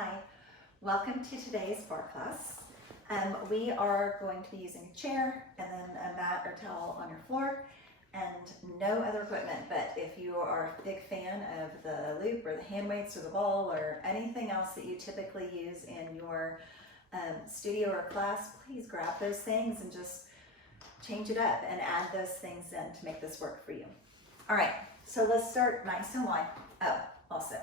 Hi, welcome to today's bar class. We are going to be using a chair and then a mat or towel on your floor and no other equipment. But if you are a big fan of the loop or the hand weights or the ball or anything else that you typically use in your studio or class, please grab those things and just change it up and add those things in to make this work for you. All right, so let's start nice and wide. Oh, also,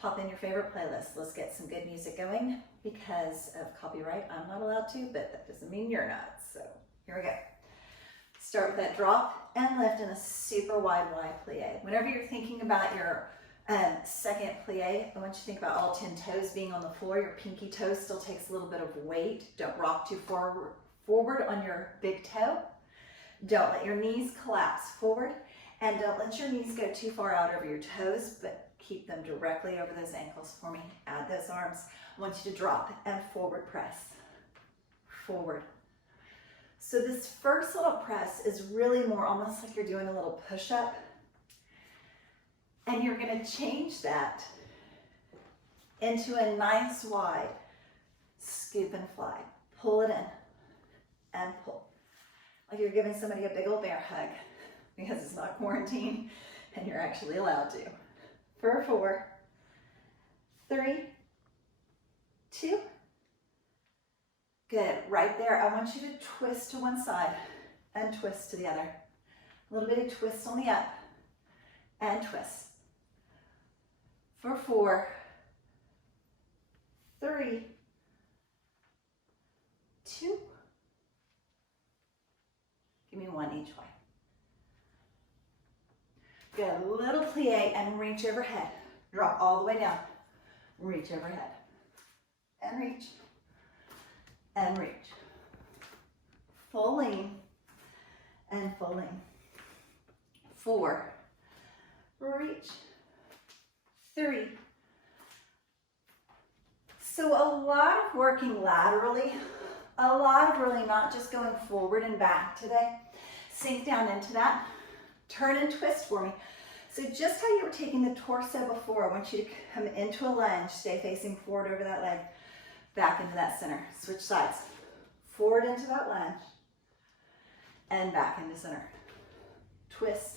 pop in your favorite playlist. Let's get some good music going. Because of copyright, I'm not allowed to, but that doesn't mean you're not. So here we go. Start with that drop and lift in a super wide plie. Whenever you're thinking about your second plie, I want you to think about all 10 toes being on the floor. Your pinky toe still takes a little bit of weight. Don't rock too forward on your big toe. Don't let your knees collapse forward. And don't let your knees go too far out over your toes, but keep them directly over those ankles for me. Add those arms. I want you to drop and forward press. Forward. So this first little press is really more almost like you're doing a little push-up. And you're going to change that into a nice wide scoop and fly. Pull it in and pull. Like you're giving somebody a big old bear hug because it's not quarantine and you're actually allowed to. For 4, 3, 2. Good. Right there, I want you to twist to one side and twist to the other. A little bit of twist on the up and twist. For 4, 3, 2. Give me 1 each way. Good. A little plie and reach overhead. Drop all the way down. Reach overhead. And reach. And reach. Full lean. And full lean. 4. Reach. 3. So a lot of working laterally. A lot of really not just going forward and back today. Sink down into that. Turn and twist for me. So just how you were taking the torso before, I want you to come into a lunge, stay facing forward over that leg, back into that center. Switch sides. Forward into that lunge, and back into center. Twist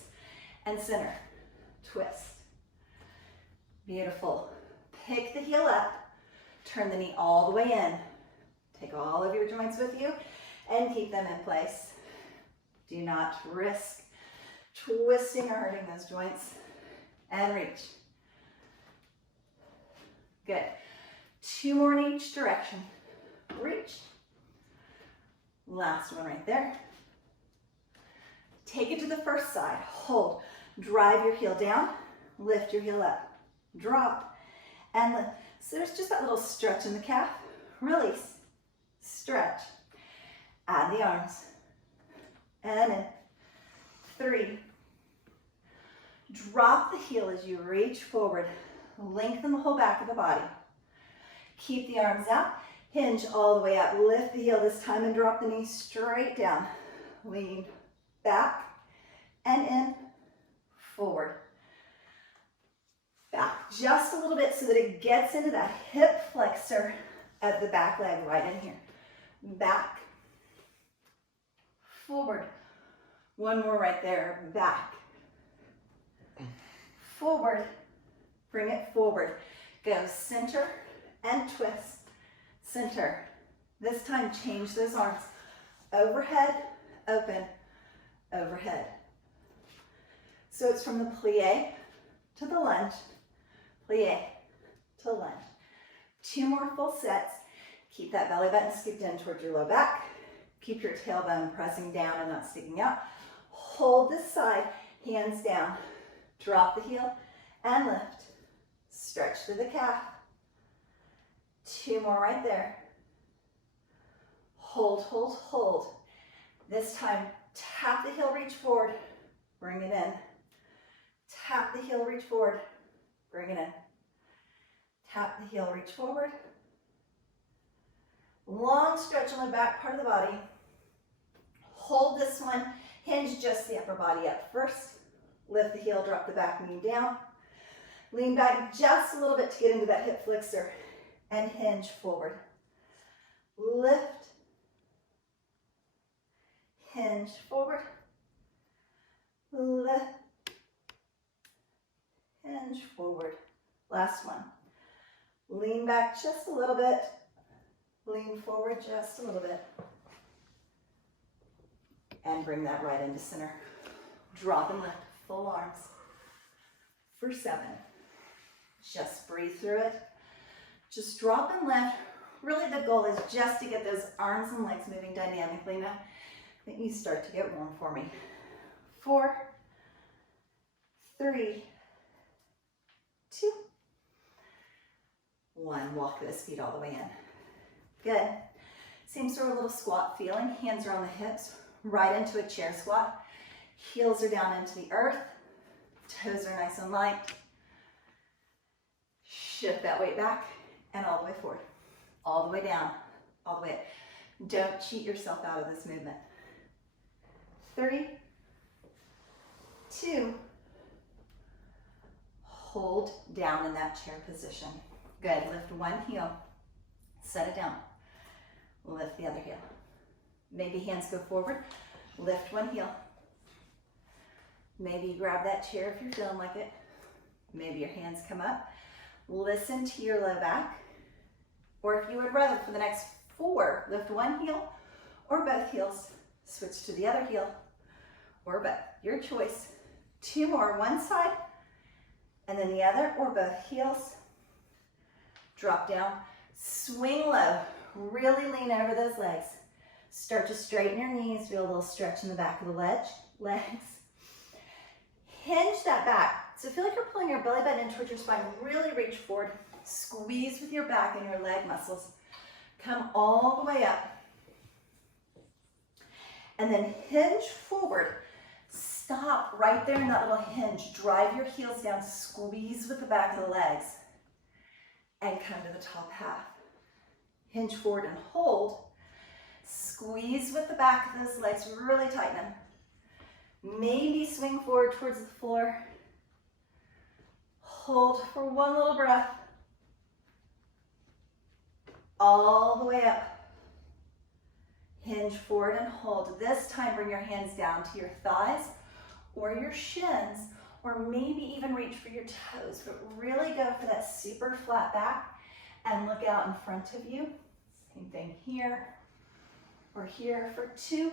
and center. Twist. Beautiful. Pick the heel up, turn the knee all the way in. Take all of your joints with you and keep them in place. Do not risk twisting or hurting those joints. And reach. Good. 2 more in each direction. Reach. Last one right there. Take it to the first side. Hold. Drive your heel down. Lift your heel up. Drop. And lift. So there's just that little stretch in the calf. Release. Stretch. Add the arms. And in. 3. Drop the heel as you reach forward. Lengthen the whole back of the body. Keep the arms out. Hinge all the way up. Lift the heel this time and drop the knee straight down. Lean back and in. Forward. Back just a little bit so that it gets into that hip flexor of the back leg right in here. Back. Forward. One more right there. Back. Forward. Bring it forward. Go center and twist. Center. This time change those arms. Overhead, open, overhead. So it's from the plie to the lunge, plie to lunge. 2 more full sets. Keep that belly button scooped in towards your low back. Keep your tailbone pressing down and not sticking out. Hold this side, hands down. Drop the heel and lift. Stretch through the calf. 2 more right there. Hold, hold, hold. This time, tap the heel, reach forward. Bring it in. Tap the heel, reach forward. Bring it in. Tap the heel, reach forward. Long stretch on the back part of the body. Hold this one. Hinge just the upper body up first. Lift the heel, drop the back knee down. Lean back just a little bit to get into that hip flexor. and hinge forward. Lift, hinge forward, lift, hinge forward. Last one. Lean back just a little bit, lean forward just a little bit, and bring that right into center. Drop and lift, full arms for 7. Just breathe through it. Just drop and lift. Really the goal is just to get those arms and legs moving dynamically. Now, let me start to get warm for me. 4, 3, 2, 1. Walk those feet all the way in. Good. Same sort of little squat feeling. Hands are on the hips, right into a chair squat. Heels are down into the earth. Toes are nice and light. Shift that weight back and all the way forward. All the way down, all the way up. Don't cheat yourself out of this movement. 3, 2, hold down in that chair position. Good, lift one heel, set it down. Lift the other heel. Maybe hands go forward, lift one heel. Maybe you grab that chair if you're feeling like it. Maybe your hands come up. Listen to your low back. Or if you would rather, for the next 4, lift one heel or both heels. Switch to the other heel or both. Your choice. 2 more, one side and then the other, or both heels. Drop down, swing low. Really lean over those legs. Start to straighten your knees. Feel a little stretch in the back of the legs. Hinge that back. So feel like you're pulling your belly button in towards your spine. Really reach forward. Squeeze with your back and your leg muscles. Come all the way up. And then hinge forward. Stop right there in that little hinge. Drive your heels down. Squeeze with the back of the legs. And come to the top half. Hinge forward and hold. Squeeze with the back of those legs. Really tighten them. Maybe swing forward towards the floor. Hold for one little breath. All the way up. Hinge forward and hold. This time bring your hands down to your thighs or your shins, or maybe even reach for your toes, but really go for that super flat back and look out in front of you. Same thing here or here for 2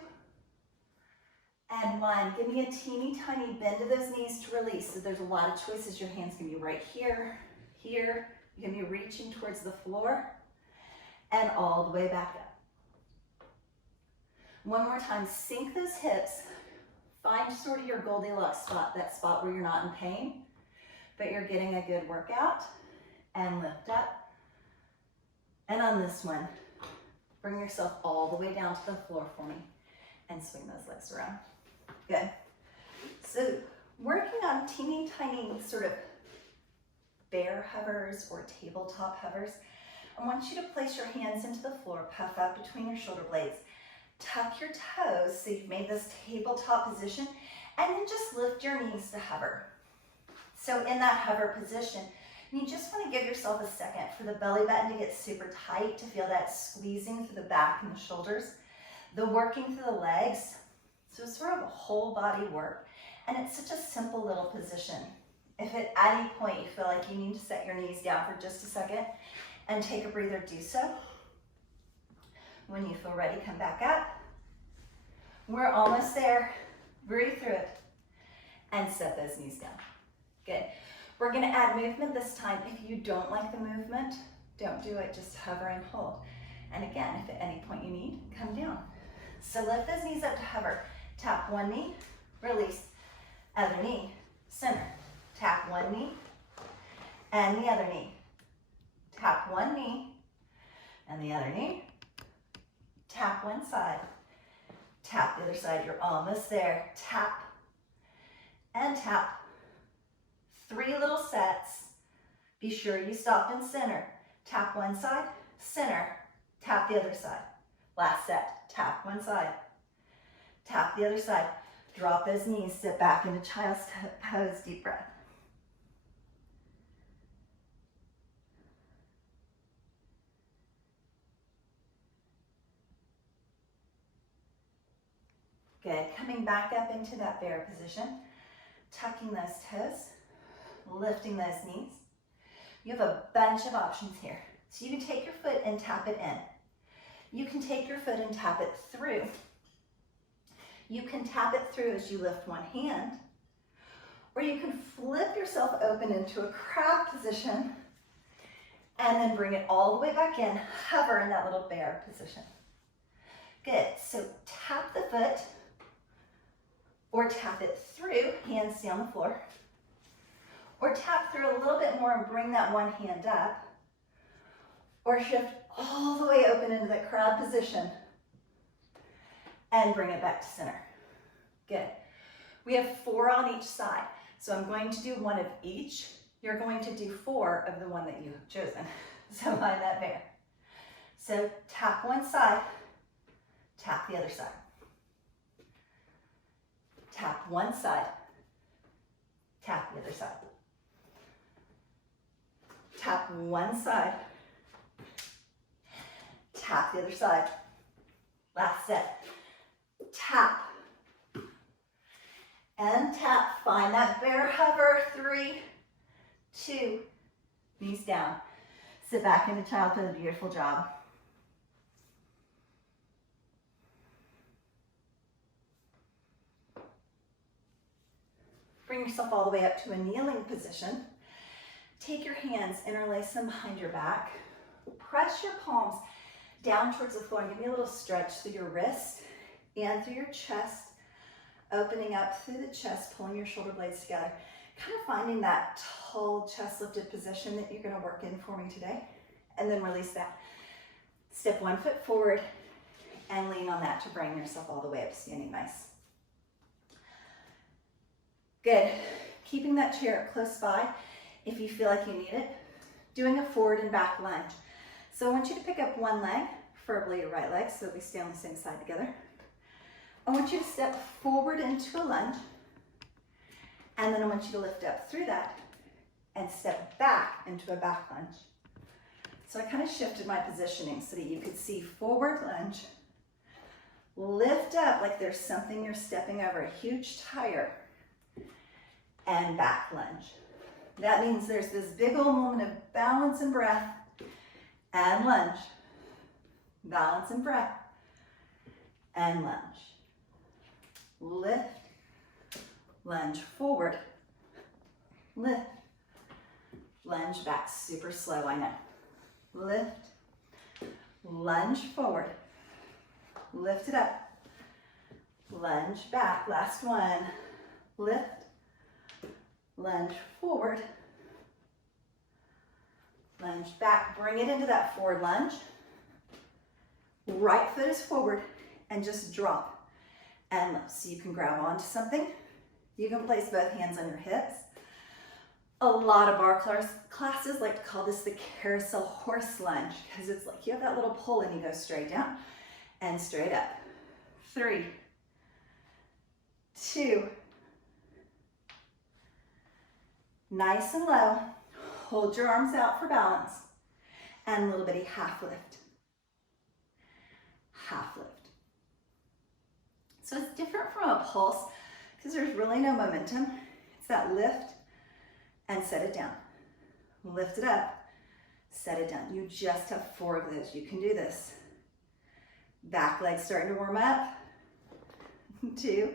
and 1. Give me a teeny tiny bend of those knees to release. So there's a lot of choices. Your hands can be right here, here. You can be reaching towards the floor and all the way back up. One more time, sink those hips. Find sort of your Goldilocks spot, that spot where you're not in pain, but you're getting a good workout. And lift up. And on this one, bring yourself all the way down to the floor for me and swing those legs around. Good. So working on teeny tiny sort of bear hovers or tabletop hovers, I want you to place your hands into the floor, puff up between your shoulder blades. Tuck your toes so you've made this tabletop position, and then just lift your knees to hover. So in that hover position, you just want to give yourself a second for the belly button to get super tight, to feel that squeezing through the back and the shoulders, the working through the legs. So it's sort of a whole body work, and it's such a simple little position. If at any point you feel like you need to set your knees down for just a second and take a breather, do so. When you feel ready, come back up. We're almost there. Breathe through it and set those knees down. Good. We're going to add movement this time. If you don't like the movement, don't do it. Just hover and hold. And again, if at any point you need, come down. So lift those knees up to hover. Tap one knee, release. Other knee, center. Tap one knee and the other knee. Tap one knee and the other knee. Tap one side, tap the other side. You're almost there. Tap and tap. 3 little sets. Be sure you stop in center. Tap one side, center, tap the other side. Last set, tap one side, tap the other side. Drop those knees, sit back into child's pose, deep breath. Good. Coming back up into that bear position, tucking those toes, lifting those knees. You have a bunch of options here. So you can take your foot and tap it in. You can take your foot and tap it through. You can tap it through as you lift one hand, or you can flip yourself open into a crab position and then bring it all the way back in, hover in that little bear position. Good, so tap the foot or tap it through, hands stay on the floor, or tap through a little bit more and bring that one hand up, or shift all the way open into that crab position and bring it back to center. Good. We have 4 on each side, so I'm going to do one of each. You're going to do 4 of the one that you've chosen. So find that bear. So tap one side, tap the other side. Tap one side, tap the other side. Tap one side, tap the other side. Last set. Tap and tap. Find that bear hover. 3, 2, knees down. Sit back into child pose. Beautiful job. Bring yourself all the way up to a kneeling position. Take your hands, interlace them behind your back. Press your palms down towards the floor and give me a little stretch through your wrist and through your chest, opening up through the chest, pulling your shoulder blades together. Kind of finding that tall chest lifted position that you're going to work in for me today. And then release that. Step one foot forward and lean on that to bring yourself all the way up, standing nice. Good. Keeping that chair close by if you feel like you need it. Doing a forward and back lunge. So I want you to pick up one leg, preferably your right leg, so that we stay on the same side together. I want you to step forward into a lunge, and then I want you to lift up through that and step back into a back lunge. So I kind of shifted my positioning so that you could see forward lunge, lift up like there's something you're stepping over, a huge tire, and back lunge. That means there's this big old moment of balance and breath, and lunge, balance and breath, and lunge. Lift, lunge forward, lift, lunge back, super slow, I know. Lift, lunge forward, lift it up, lunge back, last one, lift, lunge forward, lunge back, bring it into that forward lunge. Right foot is forward and just drop and lift. So you can grab onto something. You can place both hands on your hips. A lot of barre classes like to call this the carousel horse lunge because it's like you have that little pull and you go straight down and straight up. 3, 2, nice and low. Hold your arms out for balance and a little bitty half lift. Half lift. So it's different from a pulse because there's really no momentum. It's that lift and set it down. Lift it up, set it down. You just have 4 of those. You can do this. Back leg starting to warm up. 2.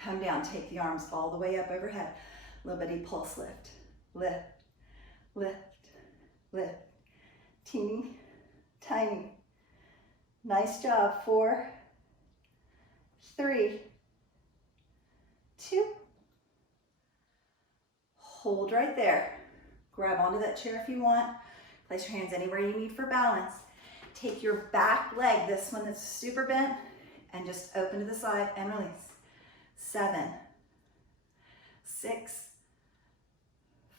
Come down, take the arms all the way up overhead. Little bitty pulse lift. Lift, lift, lift. Teeny, tiny. Nice job. 4, 3, 2. Hold right there. Grab onto that chair if you want. Place your hands anywhere you need for balance. Take your back leg, this one that's super bent, and just open to the side and release. 7, 6,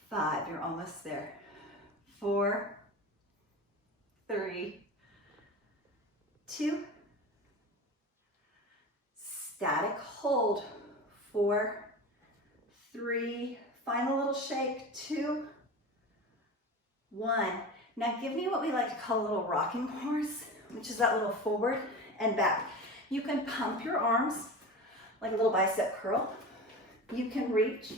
5. You're almost there. 4, 3, 2. Static hold. 4, 3. Final little shake. 2, 1. Now give me what we like to call a little rocking horse, which is that little forward and back. You can pump your arms like a little bicep curl. You can reach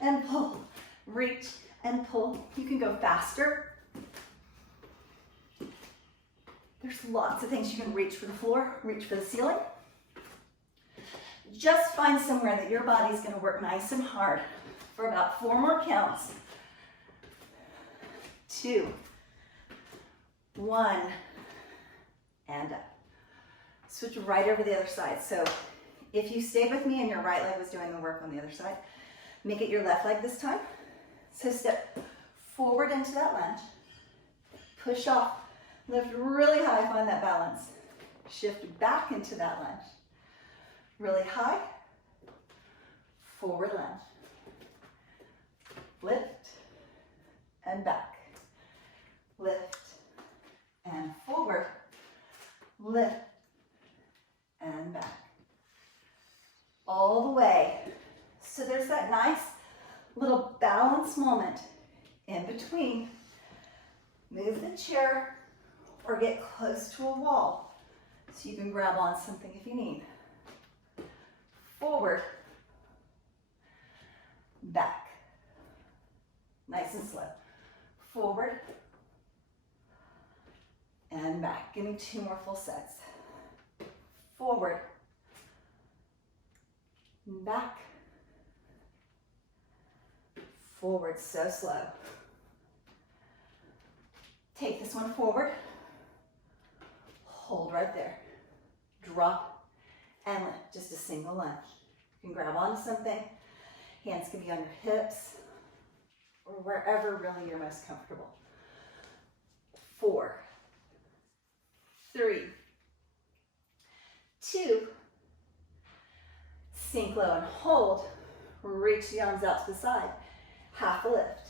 and pull, reach and pull. You can go faster. There's lots of things you can reach for the floor, reach for the ceiling. Just find somewhere that your body's gonna work nice and hard for about 4 more counts. 2, 1, and up. Switch right over the other side. So if you stayed with me and your right leg was doing the work on the other side, make it your left leg this time. So step forward into that lunge, push off, lift really high, find that balance. Shift back into that lunge. Really high, forward lunge. Lift and back. Lift and forward. Lift and back. All the way. So there's that nice little balance moment in between. Move the chair or get close to a wall so you can grab on something if you need. Forward, back. Nice and slow. Forward and back. Give me 2 more full sets. Forward, back, forward, so slow. Take this one forward, hold right there, drop and lift, just a single lunge. You can grab onto something, hands can be on your hips, or wherever really you're most comfortable. 4, 3, 2, sink low and hold, reach the arms out to the side, half a lift.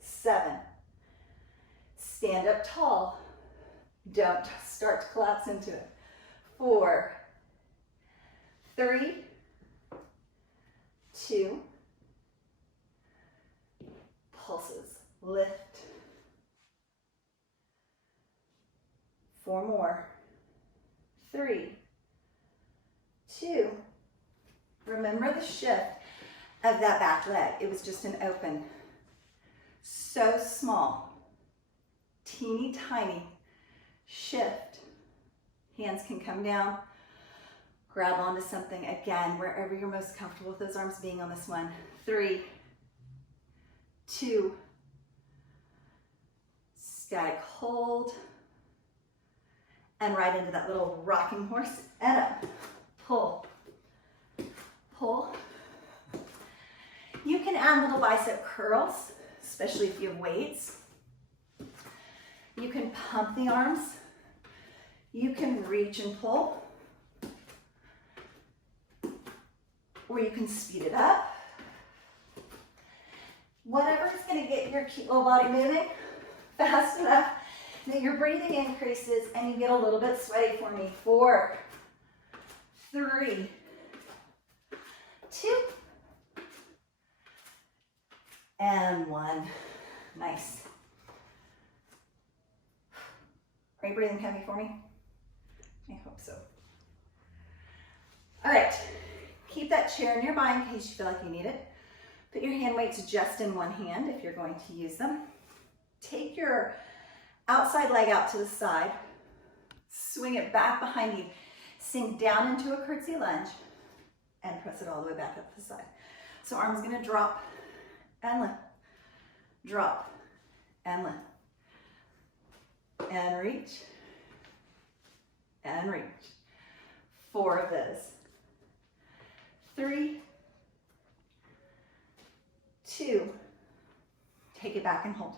7, stand up tall, don't start to collapse into it. 4, 3, 2, pulses, lift. 4 more. 3, 2. Remember the shift of that back leg. It was just an open. So small. Teeny tiny shift. Hands can come down. Grab onto something again, wherever you're most comfortable with those arms being on this one. 3, 2. Static hold. And right into that little rocking horse and up. Pull, pull. You can add little bicep curls, especially if you have weights. You can pump the arms. You can reach and pull. Or you can speed it up. Whatever's gonna get your cute little body moving fast enough that your breathing increases and you get a little bit sweaty for me. 4, 3, 2, and 1. Nice. Are you breathing heavy for me? I hope so. All right, keep that chair nearby in case you feel like you need it. Put your hand weights just in one hand if you're going to use them. Take your outside leg out to the side, swing it back behind you, sink down into a curtsy lunge, and press it all the way back up the side. So arms gonna drop and lift, drop and lift, and reach, and reach. 4 of those. 3, 2, take it back and hold.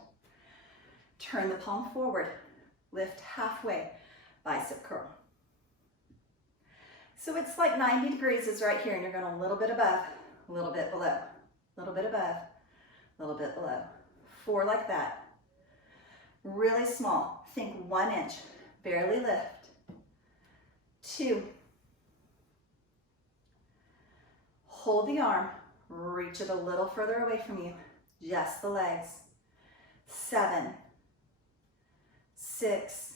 Turn the palm forward, lift halfway, bicep curl. So it's like 90 degrees is right here, and you're going a little bit above, a little bit below, a little bit above, a little bit below. 4 like that. Really small. Think 1 inch, barely lift. 2. Hold the arm, reach it a little further away from you, just the legs. 7, 6,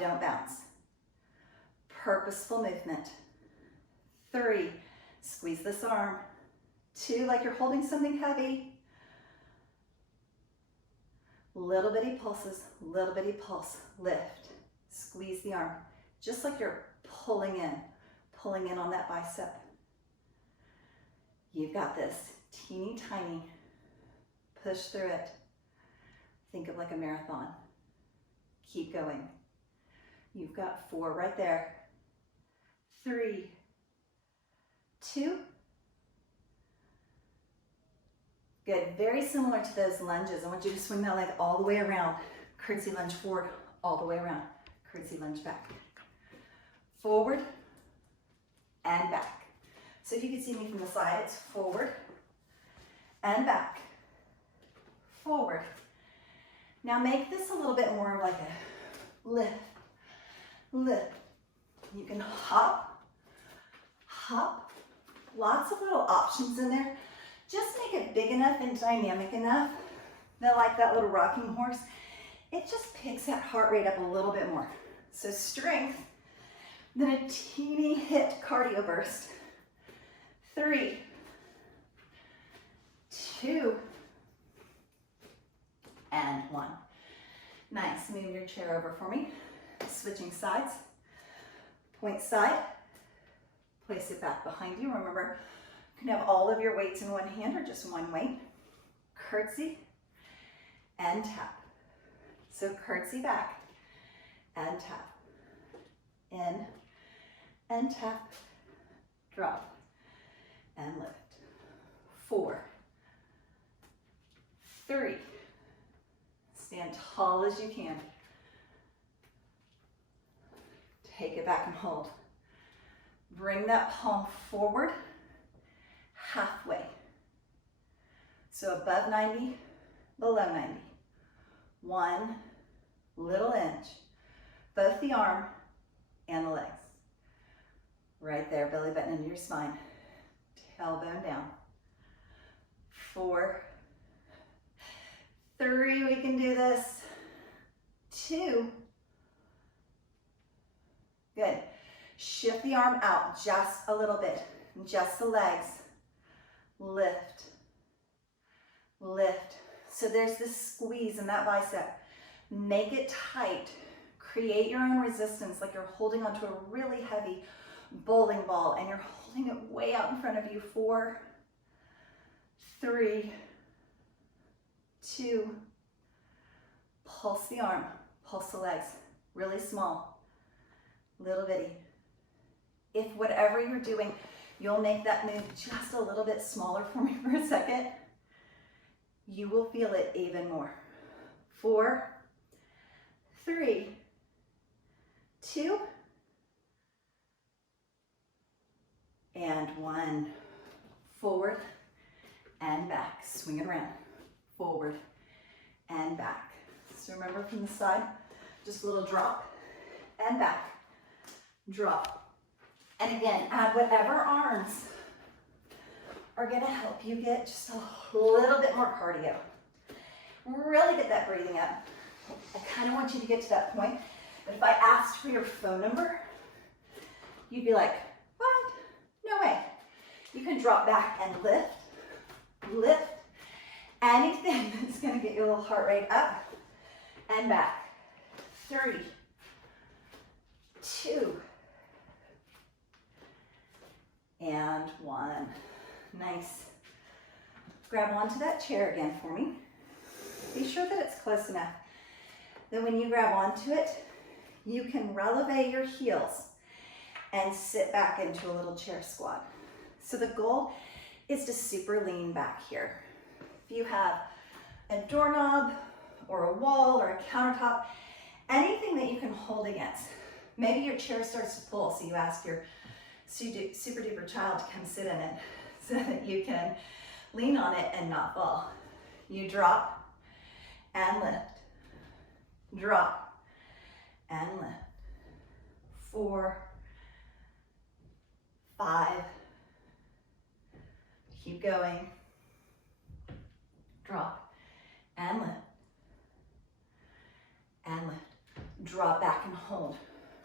don't bounce. Purposeful movement. 3, squeeze this arm. 2, like you're holding something heavy. Little bitty pulses, little bitty pulse. Lift, squeeze the arm, just like you're pulling in on that bicep. You've got this. Teeny tiny. Push through it. Think of like a marathon. Keep going. You've got 4 right there. 3, 2. Good. Very similar to those lunges. I want you to swing that leg all the way around. Curtsy lunge forward, all the way around. Curtsy lunge back. Forward and back. So if you can see me from the side, it's forward and back. Forward. Now make this a little bit more like a lift, lift. You can hop, hop. Lots of little options in there. Just make it big enough and dynamic enough that, like that little rocking horse, it just picks that heart rate up a little bit more. So strength, then a teeny hit cardio burst. 3, 2, and 1. Nice. Move your chair over for me. Switching sides. Point side. Place it back behind you. Remember, you can have all of your weights in one hand or just one weight. Curtsy and tap. So curtsy back and tap. In and tap. Drop and lift. 4, 3. Stand tall as you can. Take it back and hold. Bring that palm forward, halfway. So above 90, below 90. 1 little inch. Both the arm and the legs. Right there, belly button into your spine. Tailbone down. 4, 3, we can do this. 2. Good. Shift the arm out just a little bit. Just the legs. Lift. Lift. So there's this squeeze in that bicep. Make it tight. Create your own resistance, like you're holding onto a really heavy bowling ball and you're holding it way out in front of you. 4, 3, 2. Pulse the arm, pulse the legs. Really small, little bitty. If whatever you're doing, you'll make that move just a little bit smaller for me for a second, you will feel it even more. 4, 3, 2, and 1. Forward and back. Swing it around. Forward and back. So remember from the side, just a little drop and back. Drop. And again, add whatever arms are going to help you get just a little bit more cardio. Really get that breathing up. I kind of want you to get to that point that if I asked for your phone number, you'd be like, what? No way. You can drop back and lift, lift. Anything that's going to get your little heart rate up and back. 3, 2, and 1. Nice. Grab onto that chair again for me. Be sure that it's close enough that when you grab onto it, you can releve your heels and sit back into a little chair squat. So the goal is to super lean back here. If you have a doorknob or a wall or a countertop, anything that you can hold against. Maybe your chair starts to pull, so you ask your super duper child to come sit in it so that you can lean on it and not fall. You drop and lift. Drop and lift. 4, 5. Keep going. Drop and lift. And lift. Drop back and hold.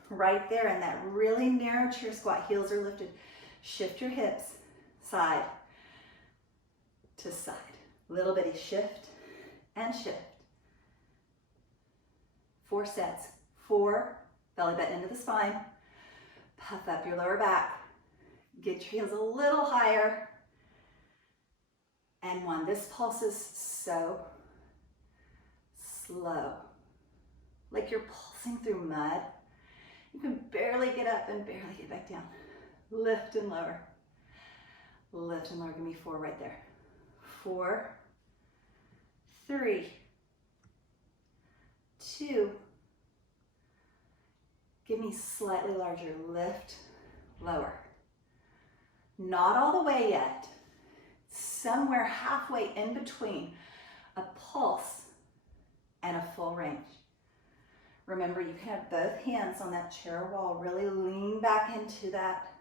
Right there in that really narrow chair squat, heels are lifted. Shift your hips side to side. Little bitty shift and shift. 4 sets. 4, belly button into the spine. Puff up your lower back. Get your heels a little higher. And 1. This pulse is so slow. Like you're pulsing through mud. You can barely get up and barely get back down. Lift and lower. Lift and lower. Give me 4 right there. 4, 3, 2. Give me slightly larger. Lift, lower. Not all the way yet. Somewhere halfway in between a pulse and a full range. Remember, you can have both hands on that chair wall. Really lean back into that.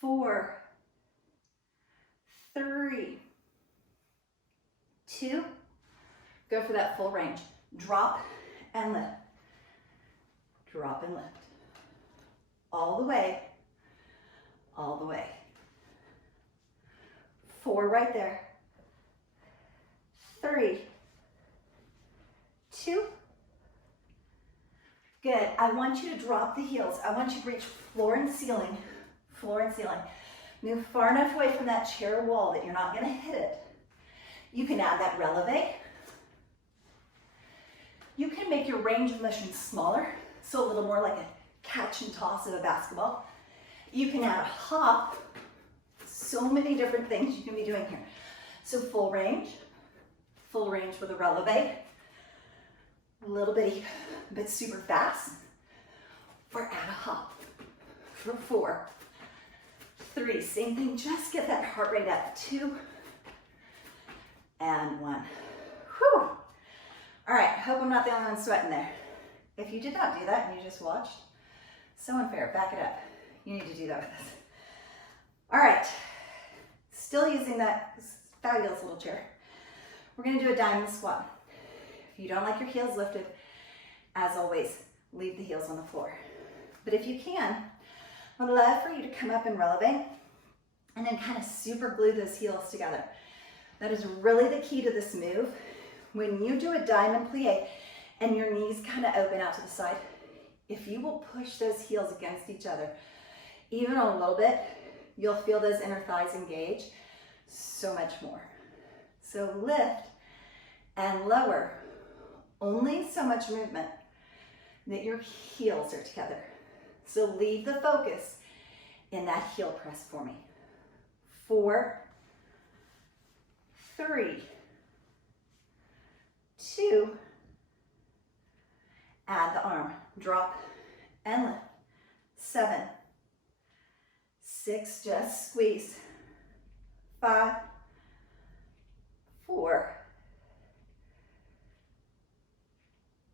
4, 3, 2. Go for that full range. Drop and lift. Drop and lift. All the way. All the way. 4 right there. 3, 2. Good. I want you to drop the heels. I want you to reach floor and ceiling. Floor and ceiling. Move far enough away from that chair wall that you're not going to hit it. You can add that releve. You can make your range of motion smaller, so a little more like a catch and toss of a basketball. You can add a hop. So many different things you can be doing here. So full range with a releve. A little bitty, but super fast. Or add a hop for 4, 3, same thing, just get that heart rate up. 2, and 1. Whew. All right, hope I'm not the only one sweating there. If you did not do that and you just watched, so unfair, back it up. You need to do that with us. All right, still using that fabulous little chair. We're gonna do a diamond squat. If you don't like your heels lifted, as always, leave the heels on the floor. But if you can, I'd love for you to come up and releve and then kind of super glue those heels together. That is really the key to this move. When you do a diamond plie and your knees kind of open out to the side, if you will push those heels against each other, even a little bit, you'll feel those inner thighs engage so much more. So lift and lower, only so much movement that your heels are together. So leave the focus in that heel press for me. 4, 3, 2, add the arm, drop and lift. 7, 6, just squeeze. 5, 4,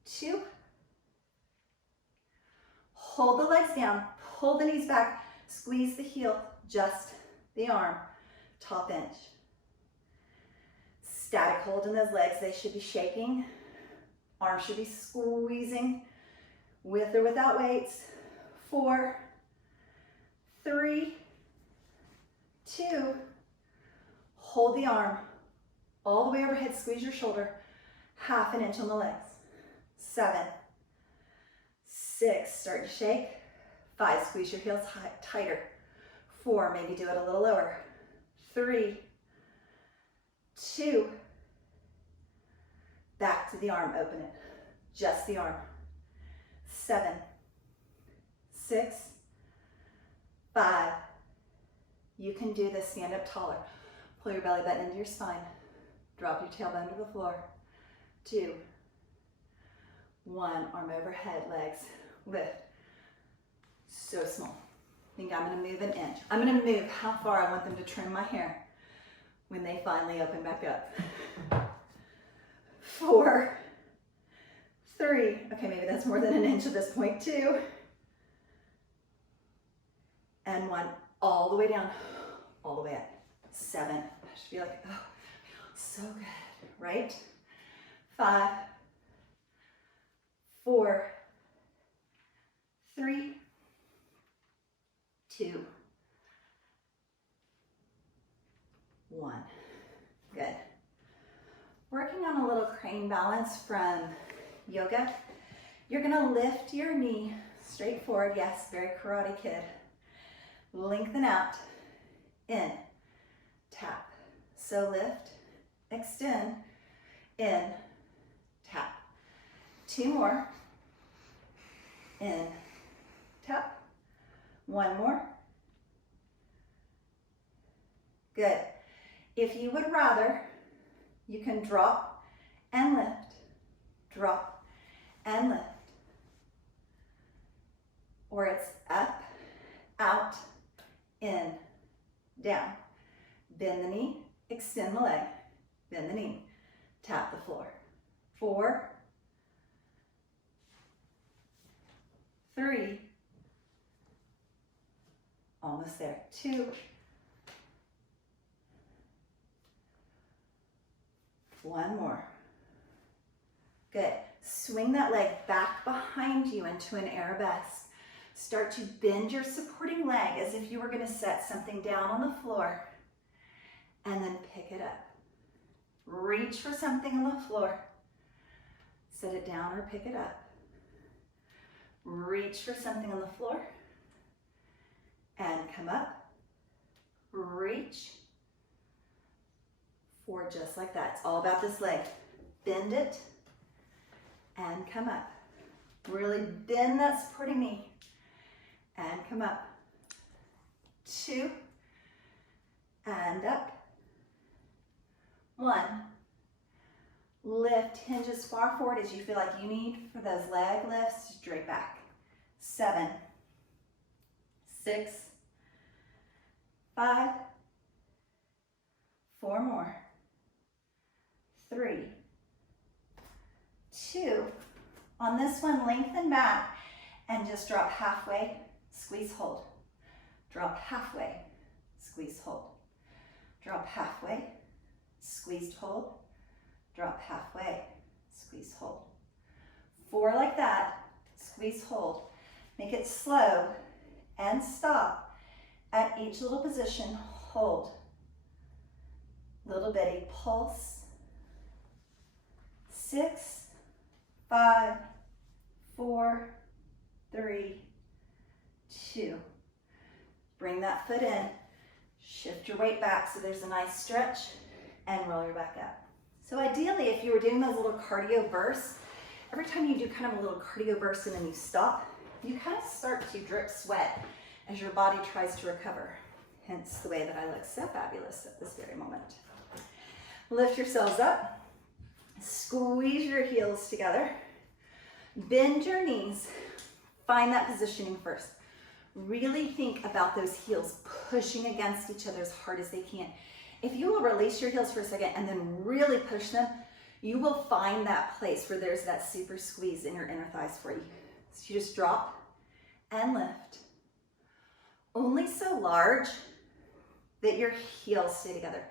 2, hold the legs down, pull the knees back, squeeze the heel, just the arm, top inch. Static hold in those legs, they should be shaking. Arms should be squeezing with or without weights. 4, 3, 2, hold the arm all the way overhead, squeeze your shoulder, half an inch on the legs. 7, 6, start to shake. 5, squeeze your heels tighter. 4, maybe do it a little lower. 3, 2, back to the arm, open it. Just the arm. 7, 6, 5. You can do this, stand up taller. Pull your belly button into your spine. Drop your tailbone to the floor. 2, 1, arm overhead, legs, lift. So small. I think I'm gonna move an inch. I'm gonna move how far I want them to trim my hair when they finally open back up. 4, 3, okay, maybe that's more than an inch at this point. 2, and 1, all the way down, all the way up. 7, I should be like, oh, so good, right? 5, 4, 3, 2, 1. Good. Working on a little crane balance from yoga. You're gonna lift your knee straight forward. Yes, very Karate Kid. Lengthen out, in, tap. So lift, extend, in, tap. 2 more, in, tap. 1 more. Good. If you would rather, you can drop and lift, drop and lift. Or it's up, out, in, down. Bend the knee, extend the leg, bend the knee, tap the floor. 4, 3, almost there. 2, 1 more. Good. Swing that leg back behind you into an arabesque. Start to bend your supporting leg as if you were going to set something down on the floor, and then pick it up. Reach for something on the floor. Set it down or pick it up. Reach for something on the floor and come up. Reach. 4, just like that. It's all about this leg. Bend it and come up. Really bend that supporting knee and come up. 2 and up. 1. Lift, hinge as far forward as you feel like you need for those leg lifts. Straight back. 7, 6, 5, 4 more. 3, 2. On this one, lengthen back and just drop halfway, squeeze, hold. Drop halfway, squeeze, hold. Drop halfway, squeezed, hold. Drop halfway, squeeze, hold. 4 like that, squeeze, hold. Make it slow and stop at each little position, hold. Little bitty pulse. 6, 5, 4, 3, 2. Bring that foot in. Shift your weight back so there's a nice stretch and roll your back up. So ideally, if you were doing those little cardio bursts, every time you do kind of a little cardio burst and then you stop, you kind of start to drip sweat as your body tries to recover. Hence the way that I look so fabulous at this very moment. Lift yourselves up. Squeeze your heels together. Bend your knees. Find that positioning first. Really think about those heels pushing against each other as hard as they can. If you will release your heels for a second and then really push them, you will find that place where there's that super squeeze in your inner thighs for you. So you just drop and lift. Only so large that your heels stay together.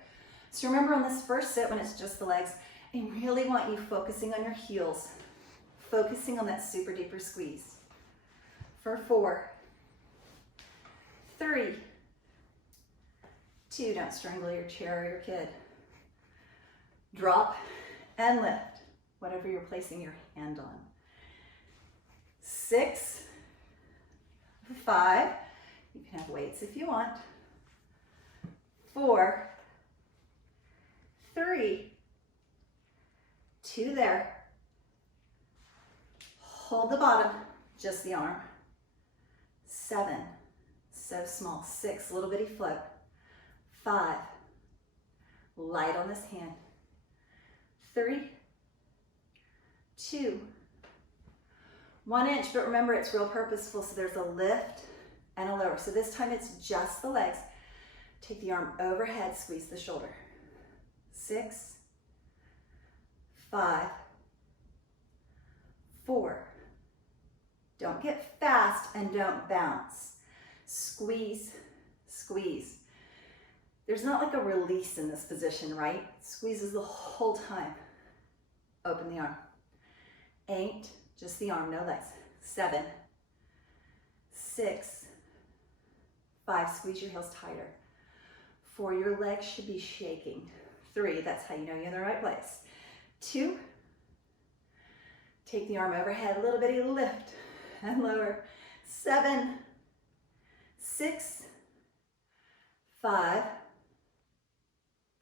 So remember on this first sit when it's just the legs, I really want you focusing on your heels, focusing on that super deeper squeeze. For 4, 3, 2, don't strangle your chair or your kid. Drop and lift, whatever you're placing your hand on. 6, 5, you can have weights if you want. 4, 3, 2 there. Hold the bottom, just the arm. 7, so small. 6, little bitty float. 5, light on this hand. 3, 2, 1 inch, but remember it's real purposeful, so there's a lift and a lower. So this time it's just the legs. Take the arm overhead, squeeze the shoulder. 6, 5, 4. Don't get fast and don't bounce. Squeeze, squeeze. There's not like a release in this position, right? Squeezes the whole time. Open the arm. 8, just the arm, no legs. 7, 6, 5, squeeze your heels tighter. 4, your legs should be shaking. 3, that's how you know you're in the right place. 2, take the arm overhead, a little bitty lift and lower. 7, 6, 5,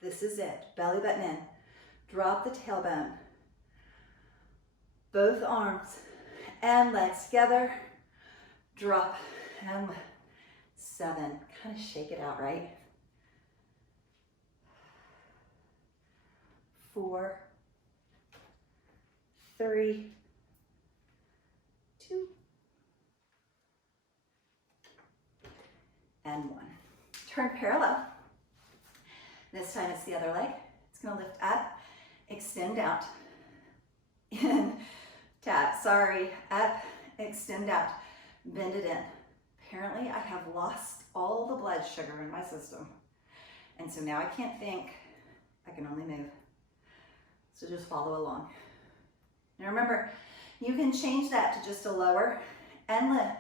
this is it, belly button in. Drop the tailbone. Both arms and legs together. Drop and lift. 7, kind of shake it out, right? 4, 3, 2, and 1. Turn parallel. This time it's the other leg. It's going to lift up, extend out, in, tap, sorry, up, extend out, bend it in. Apparently I have lost all the blood sugar in my system. And so now I can't think, I can only move. So just follow along. Now remember, you can change that to just a lower and lift.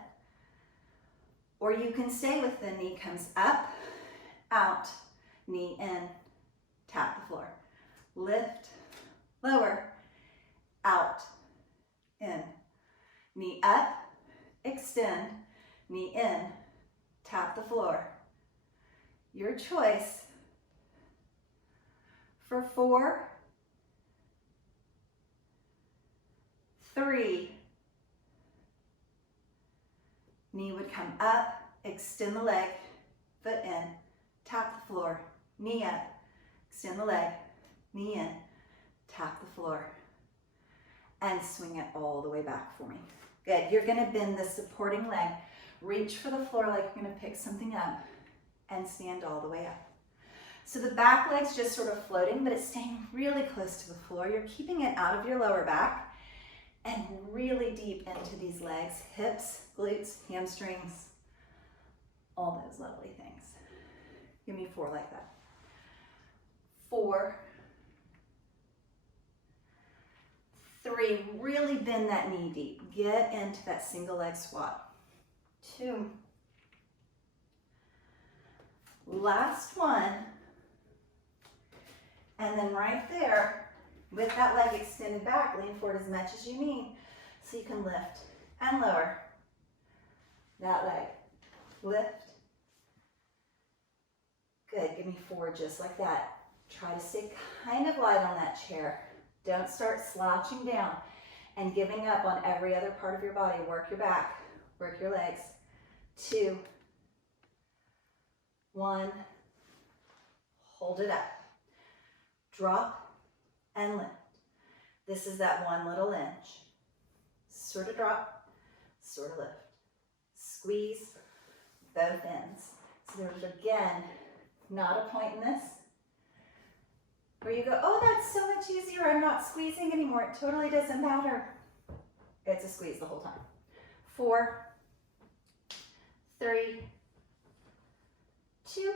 Or you can stay with the knee comes up, out, knee in, tap the floor. Lift, lower, out, in. Knee up, extend, knee in, tap the floor. Your choice. For 4, 3, knee would come up, extend the leg, foot in, tap the floor, knee up, extend the leg, knee in, tap the floor, and swing it all the way back for me. Good, you're gonna bend the supporting leg, reach for the floor like you're gonna pick something up, and stand all the way up. So the back leg's just sort of floating, but it's staying really close to the floor. You're keeping it out of your lower back and really deep into these legs, hips, glutes, hamstrings, all those lovely things. Give me 4 like that. 4, 3, really bend that knee deep. Get into that single leg squat. 2, last one, and then right there, with that leg extended back, lean forward as much as you need so you can lift and lower that leg. Lift. Good, give me 4 just like that. Try to stay kind of light on that chair. Don't start slouching down and giving up on every other part of your body. Work your back, work your legs. 2, 1, hold it up. Drop and lift. This is that one little inch. Sort of drop, sort of lift. Squeeze both ends. So there's, again, not a point in this where you go, oh, that's so much easier, I'm not squeezing anymore. It totally doesn't matter. It's a squeeze the whole time. 4, 3, 2,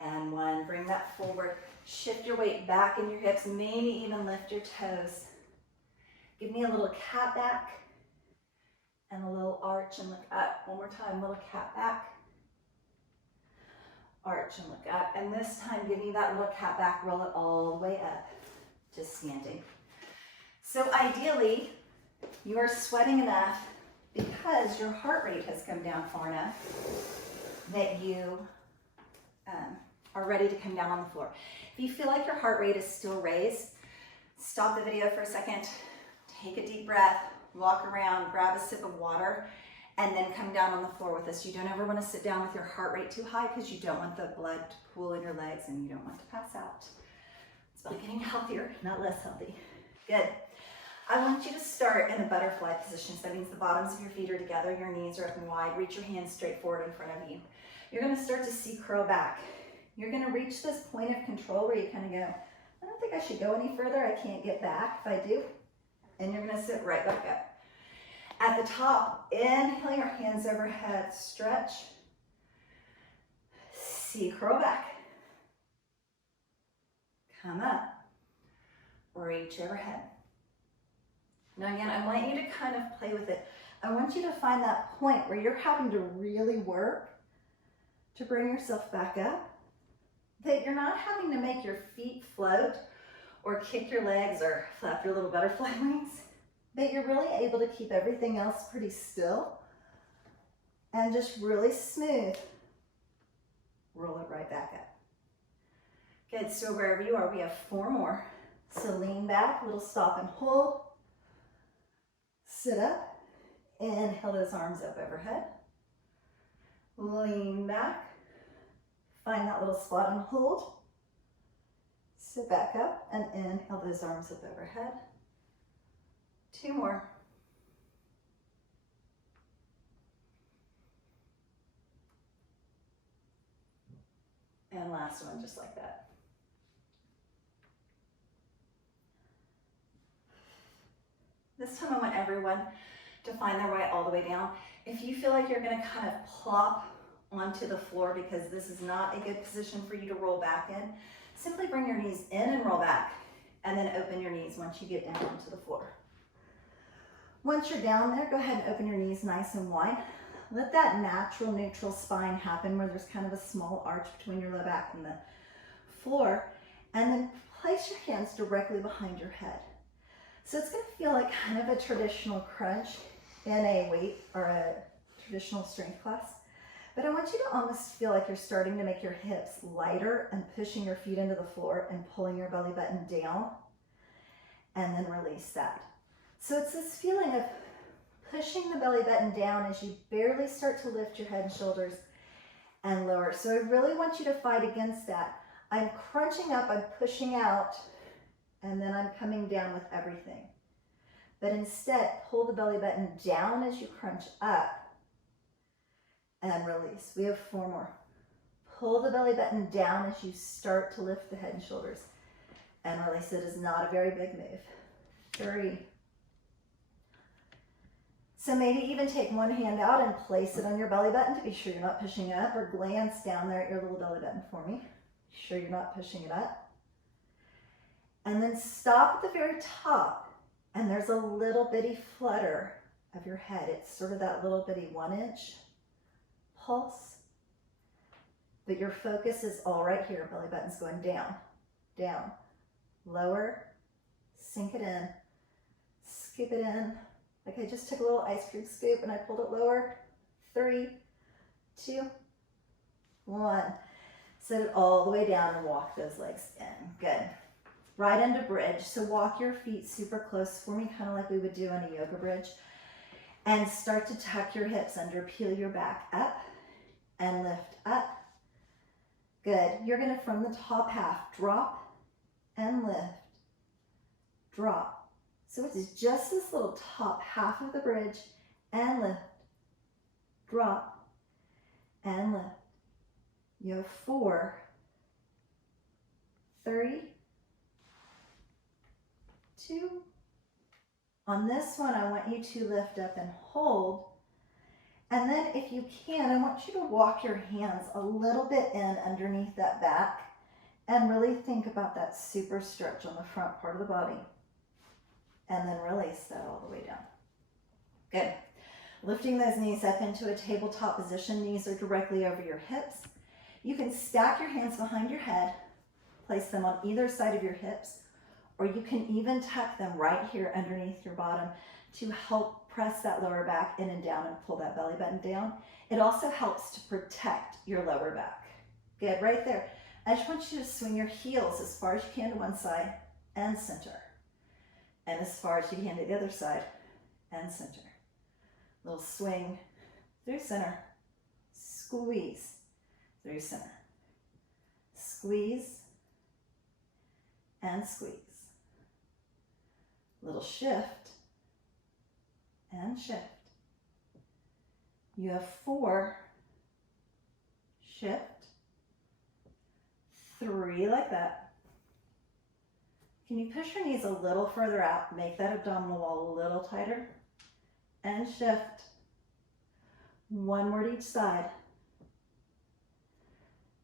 and 1. Bring that forward. Shift your weight back in your hips, maybe even lift your toes. Give me a little cat back and a little arch and look up. One more time, little cat back, arch and look up. And this time, give me that little cat back, roll it all the way up to standing. So ideally, you are sweating enough because your heart rate has come down far enough that you are ready to come down on the floor. If you feel like your heart rate is still raised, stop the video for a second, take a deep breath, walk around, grab a sip of water, and then come down on the floor with us. You don't ever want to sit down with your heart rate too high because you don't want the blood to pool in your legs and you don't want to pass out. It's about getting healthier, not less healthy. Good. I want you to start in a butterfly position. So that means the bottoms of your feet are together, your knees are up and wide. Reach your hands straight forward in front of you. You're going to start to see curl back. You're going to reach this point of control where you kind of go, I don't think I should go any further. I can't get back if I do. And you're going to sit right back up. At the top, inhale your hands overhead, stretch. See, curl back. Come up. Reach overhead. Now again, I want you to kind of play with it. I want you to find that point where you're having to really work to bring yourself back up, that you're not having to make your feet float or kick your legs or flap your little butterfly wings, that you're really able to keep everything else pretty still and just really smooth. Roll it right back up. Good, so wherever you are, we have 4 more. So lean back, little stop and hold. Sit up, inhale those arms up overhead. Lean back, find that little spot and hold. Sit back up and inhale those arms up overhead. 2 more. And last one, just like that. This time I want everyone to find their way all the way down. If you feel like you're gonna kind of plop onto the floor because this is not a good position for you to roll back in, simply bring your knees in and roll back, and then open your knees once you get down onto the floor. Once you're down there, go ahead and open your knees nice and wide. Let that natural neutral spine happen where there's kind of a small arch between your low back and the floor, and then place your hands directly behind your head. So it's going to feel like kind of a traditional crunch in a weight or a traditional strength class. But I want you to almost feel like you're starting to make your hips lighter and pushing your feet into the floor and pulling your belly button down, and then release that. So it's this feeling of pushing the belly button down as you barely start to lift your head and shoulders and lower. So I really want you to fight against that. I'm crunching up, I'm pushing out, and then I'm coming down with everything. But instead, pull the belly button down as you crunch up and release. We have 4 more. Pull the belly button down as you start to lift the head and shoulders and release. It is not a very big move. 3. So maybe even take one hand out and place it on your belly button to be sure you're not pushing up, or glance down there at your little belly button for me. Be sure you're not pushing it up. And then stop at the very top, and there's a little bitty flutter of your head. It's sort of that little bitty 1-inch pulse, but your focus is all right here. Belly button's going down, down, lower, sink it in, scoop it in. Like I just took a little ice cream scoop and I pulled it lower. 3, 2, 1. Set it all the way down and walk those legs in. Good. Right into bridge. So walk your feet super close for me, kind of like we would do in a yoga bridge. And start to tuck your hips under. Peel your back up and lift up. Good. You're going to, from the top half, drop and lift. Drop. So it's just this little top half of the bridge, and lift, drop, and lift. You have 4, 3, 2. On this one, I want you to lift up and hold. And then if you can, I want you to walk your hands a little bit in underneath that back and really think about that super stretch on the front part of the body. And then release that all the way down. Good. Lifting those knees up into a tabletop position. Knees are directly over your hips. You can stack your hands behind your head, place them on either side of your hips, or you can even tuck them right here underneath your bottom to help press that lower back in and down and pull that belly button down. It also helps to protect your lower back. Good, right there. I just want you to swing your heels as far as you can to one side and center. And as far as you can to the other side and center. Little swing through center, squeeze through center. Squeeze and squeeze. Little shift and shift. You have 4, shift, 3 like that. Can you push your knees a little further out, make that abdominal wall a little tighter, and shift. 1 more to each side.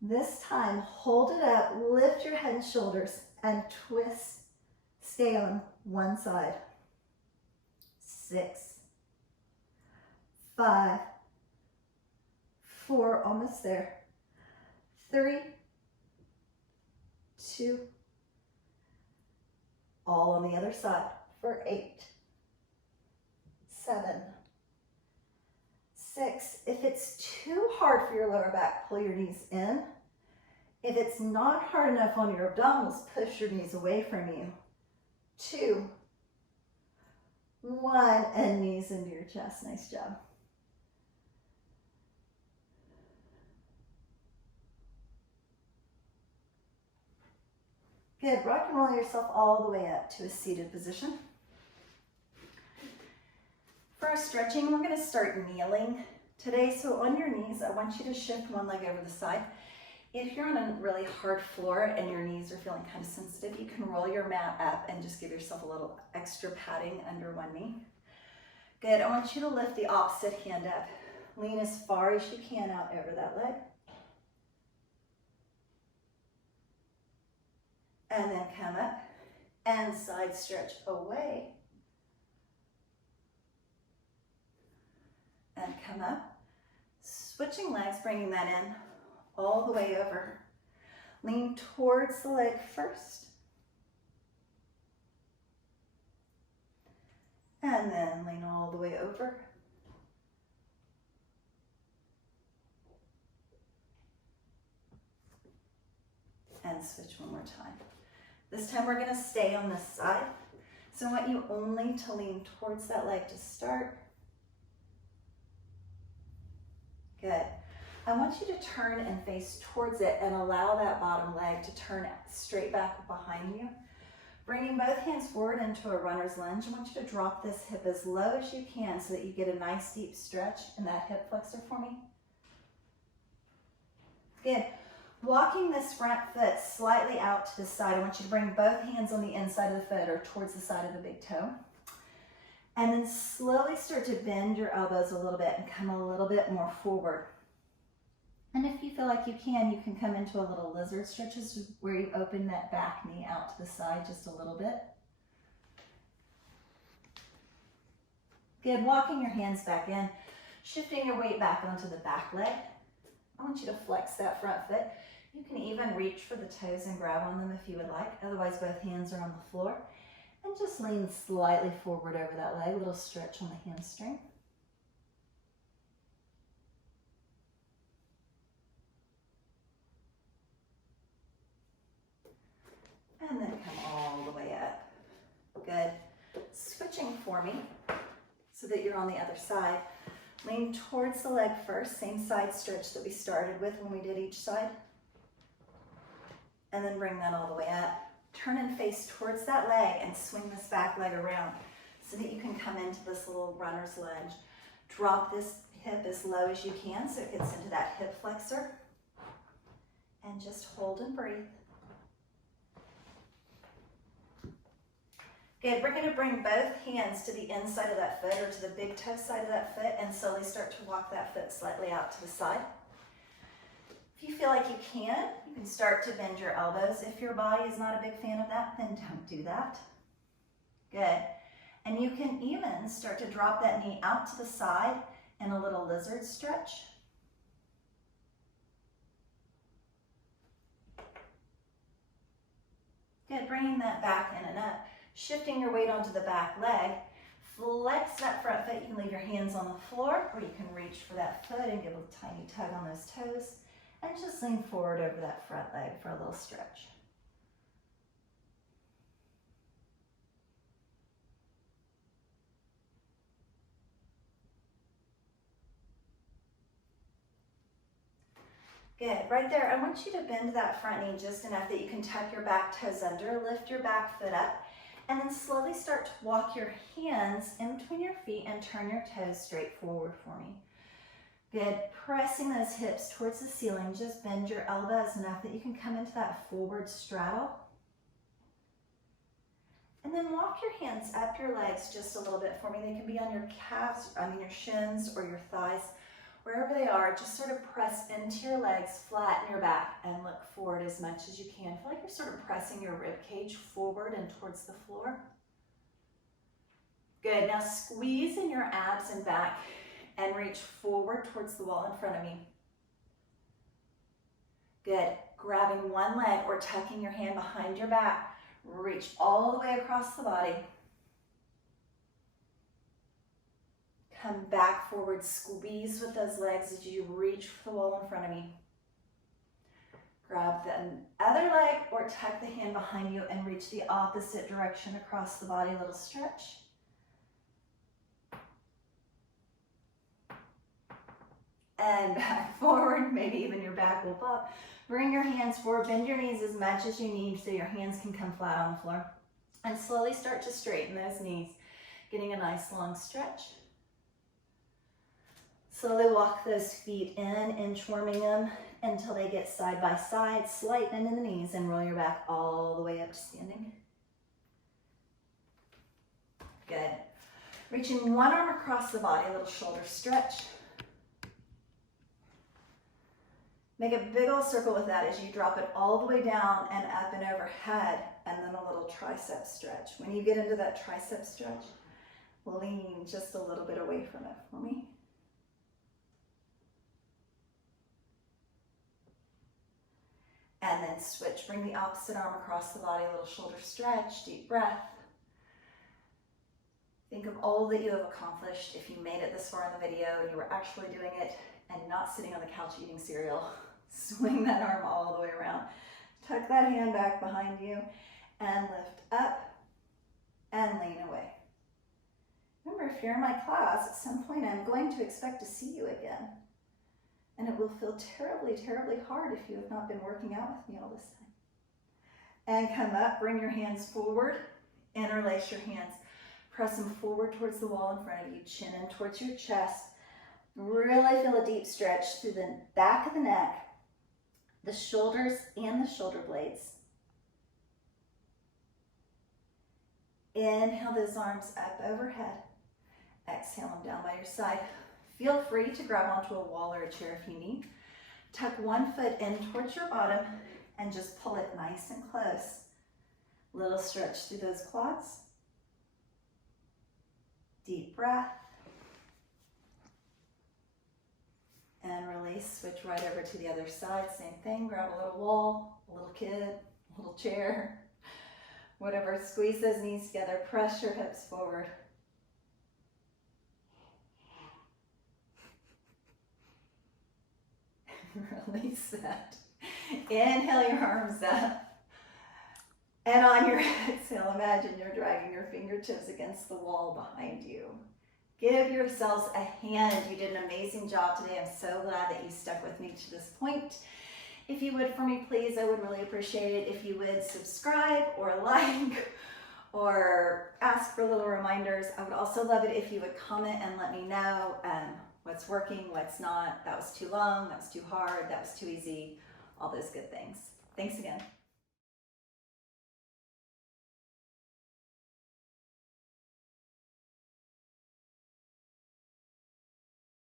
This time, hold it up, lift your head and shoulders, and twist. Stay on one side. 6, 5, 4, almost there, 3, 2, all on the other side for 8, 7, 6. If it's too hard for your lower back, pull your knees in. If it's not hard enough on your abdominals, push your knees away from you. 2, 1, and knees into your chest. Nice job. Good. Rock and roll yourself all the way up to a seated position. For our stretching, we're going to start kneeling today. So on your knees, I want you to shift one leg over the side. If you're on a really hard floor and your knees are feeling kind of sensitive, you can roll your mat up and just give yourself a little extra padding under one knee. Good. I want you to lift the opposite hand up. Lean as far as you can out over that leg. And then come up and side stretch away. And come up. Switching legs, bringing that in all the way over. Lean towards the leg first. And then lean all the way over. And switch one more time. This time we're going to stay on this side. So I want you only to lean towards that leg to start. Good. I want you to turn and face towards it and allow that bottom leg to turn straight back behind you. Bringing both hands forward into a runner's lunge. I want you to drop this hip as low as you can so that you get a nice deep stretch in that hip flexor for me. Good. Walking this front foot slightly out to the side, I want you to bring both hands on the inside of the foot or towards the side of the big toe. And then slowly start to bend your elbows a little bit and come a little bit more forward. And if you feel like you can come into a little lizard stretch, where you open that back knee out to the side just a little bit. Good. Walking your hands back in, shifting your weight back onto the back leg. I want you to flex that front foot. You can even reach for the toes and grab on them if you would like. Otherwise, both hands are on the floor. And just lean slightly forward over that leg, a little stretch on the hamstring. And then come all the way up. Good. Switching for me so that you're on the other side. Lean towards the leg first, same side stretch that we started with when we did each side. And then bring that all the way up. Turn and face towards that leg and swing this back leg around so that you can come into this little runner's lunge. Drop this hip as low as you can so it gets into that hip flexor. And just hold and breathe. Good. We're going to bring both hands to the inside of that foot or to the big toe side of that foot and slowly start to walk that foot slightly out to the side. If you feel like you can start to bend your elbows. If your body is not a big fan of that, then don't do that. Good. And you can even start to drop that knee out to the side in a little lizard stretch. Good. Bringing that back in and up. Shifting your weight onto the back leg. Flex that front foot. You can leave your hands on the floor or you can reach for that foot and give a tiny tug on those toes. And just lean forward over that front leg for a little stretch. Good. Right there, I want you to bend that front knee just enough that you can tuck your back toes under, lift your back foot up, and then slowly start to walk your hands in between your feet and turn your toes straight forward for me. Good. Pressing those hips towards the ceiling. Just bend your elbows enough that you can come into that forward straddle. And then walk your hands up your legs just a little bit for me. They can be on your calves, your shins or your thighs. Wherever they are, just sort of press into your legs, flatten your back, and look forward as much as you can. Feel like you're sort of pressing your rib cage forward and towards the floor. Good, now squeeze in your abs and back and reach forward towards the wall in front of me. Good, grabbing one leg or tucking your hand behind your back, reach all the way across the body. Come back forward, squeeze with those legs as you reach for the wall in front of me. Grab the other leg or tuck the hand behind you and reach the opposite direction across the body, a little stretch. And back forward, maybe even your back will pop. Bring your hands forward, bend your knees as much as you need so your hands can come flat on the floor. And slowly start to straighten those knees, getting a nice long stretch. Slowly walk those feet in, inchworming them until they get side by side, slight bend in the knees, and roll your back all the way up to standing. Good. Reaching one arm across the body, a little shoulder stretch. Make a big old circle with that as you drop it all the way down and up and overhead, and then a little tricep stretch. When you get into that tricep stretch, lean just a little bit away from it for me. And then switch, bring the opposite arm across the body, a little shoulder stretch, deep breath. Think of all that you have accomplished if you made it this far in the video and you were actually doing it and not sitting on the couch eating cereal. Swing that arm all the way around. Tuck that hand back behind you and lift up and lean away. Remember, if you're in my class, at some point I'm going to expect to see you again. And it will feel terribly, terribly hard if you have not been working out with me all this time. And come up, bring your hands forward, interlace your hands. Press them forward towards the wall in front of you, chin in towards your chest. Really feel a deep stretch through the back of the neck, the shoulders and the shoulder blades. Inhale those arms up overhead. Exhale them down by your side. Feel free to grab onto a wall or a chair if you need. Tuck one foot in towards your bottom and just pull it nice and close. Little stretch through those quads. Deep breath. And release, switch right over to the other side. Same thing, grab a little wall, a little kid, a little chair, whatever. Squeeze those knees together, press your hips forward. Release that. Inhale your arms up. And on your exhale, imagine you're dragging your fingertips against the wall behind you. Give yourselves a hand. You did an amazing job today. I'm so glad that you stuck with me to this point. If you would, for me, please, I would really appreciate it if you would subscribe or like or ask for little reminders. I would also love it if you would comment and let me know what's working, what's not. That was too long, that was too hard, that was too easy, all those good things. Thanks again.